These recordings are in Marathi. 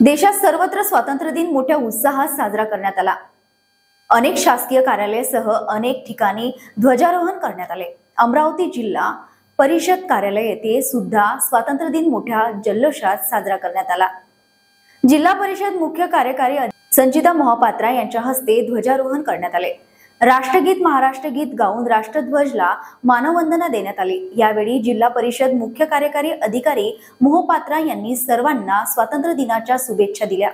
देशात सर्वत्र स्वातंत्र्य दिन मोठ्या उत्साहात साजरा करण्यात आला। अनेक शासकीय कार्यालयासह अनेक ठिकाणी ध्वजारोहण करण्यात आले। अमरावती जिल्हा परिषद कार्यालय येथे सुद्धा स्वातंत्र्य दिन मोठ्या जल्लोषात साजरा करण्यात आला। जिल्हा परिषद मुख्य कार्यकारी संचिता मोहापात्रा यांच्या हस्ते ध्वजारोहण करण्यात आले। राष्ट्रगीत महाराष्ट्र गीत गाऊन राष्ट्रध्वजला मानवंदना देण्यात आली। यावेळी जिल्हा परिषद मुख्य कार्यकारी अधिकारी मोहापात्रा यांनी सर्वांना स्वातंत्र्य दिनाच्या शुभेच्छा दिल्या।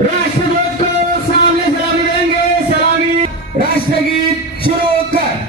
राष्ट्रध्वज को सामने सलामी देंगे। सलामी राष्ट्रगीत शुरू कर।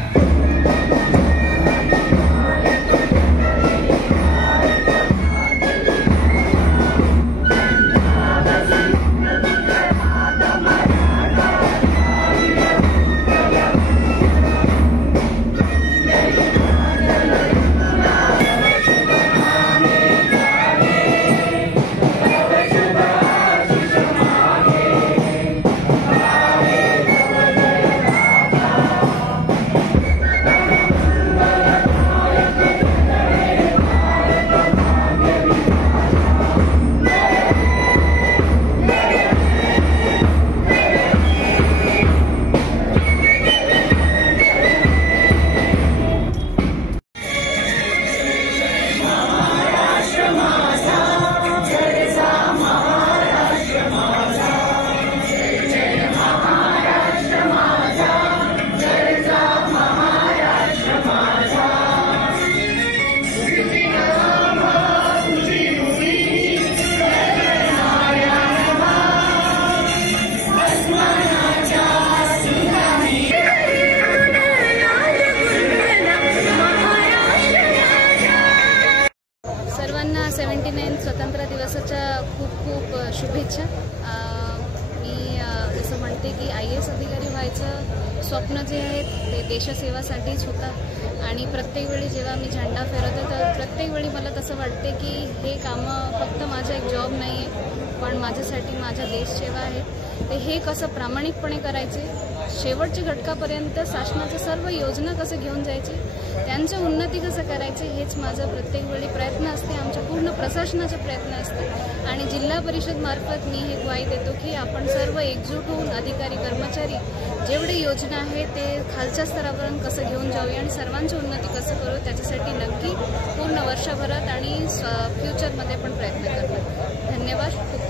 सर्वांना 79 स्वातंत्र्य दिवसाच्या खूप खूप शुभेच्छा। मी जसं म्हणते की IAS अधिकारी व्हायचं स्वप्न जे आहे ते देशसेवासाठीच होतं आणि प्रत्येक वेळी जेव्हा मी झेंडा फिरवते तर प्रत्येक वेळी मला तसं वाटते की हे कामं फक्त माझा एक जॉब नाही आहे पण माझ्यासाठी माझ्या देशसेवा आहे। ते हे कसं प्रामाणिकपणे करायचे, शेवटच्या घटकापर्यंत शासनाच्या सर्व योजना कसं घेऊन जायचे, त्यांचं उन्नती कसं करायचे हेच माझं प्रत्येक वेळी प्रयत्न असते, आमच्या पूर्ण प्रशासनाचे प्रयत्न असते। आणि जिल्हा परिषद मार्फत मी हे ग्वाही देतो की आपण सर्व एकजूट होऊन अधिकारी कर्मचारी जेवढे योजना आहे ते खालच्या स्तरापर्यंत कसं घेऊन जाऊया आणि सर्वांची उन्नती कसं करू त्याच्यासाठी नक्की पूर्ण वर्षभरात आणि फ्युचरमध्ये पण प्रयत्न करणार। धन्यवाद।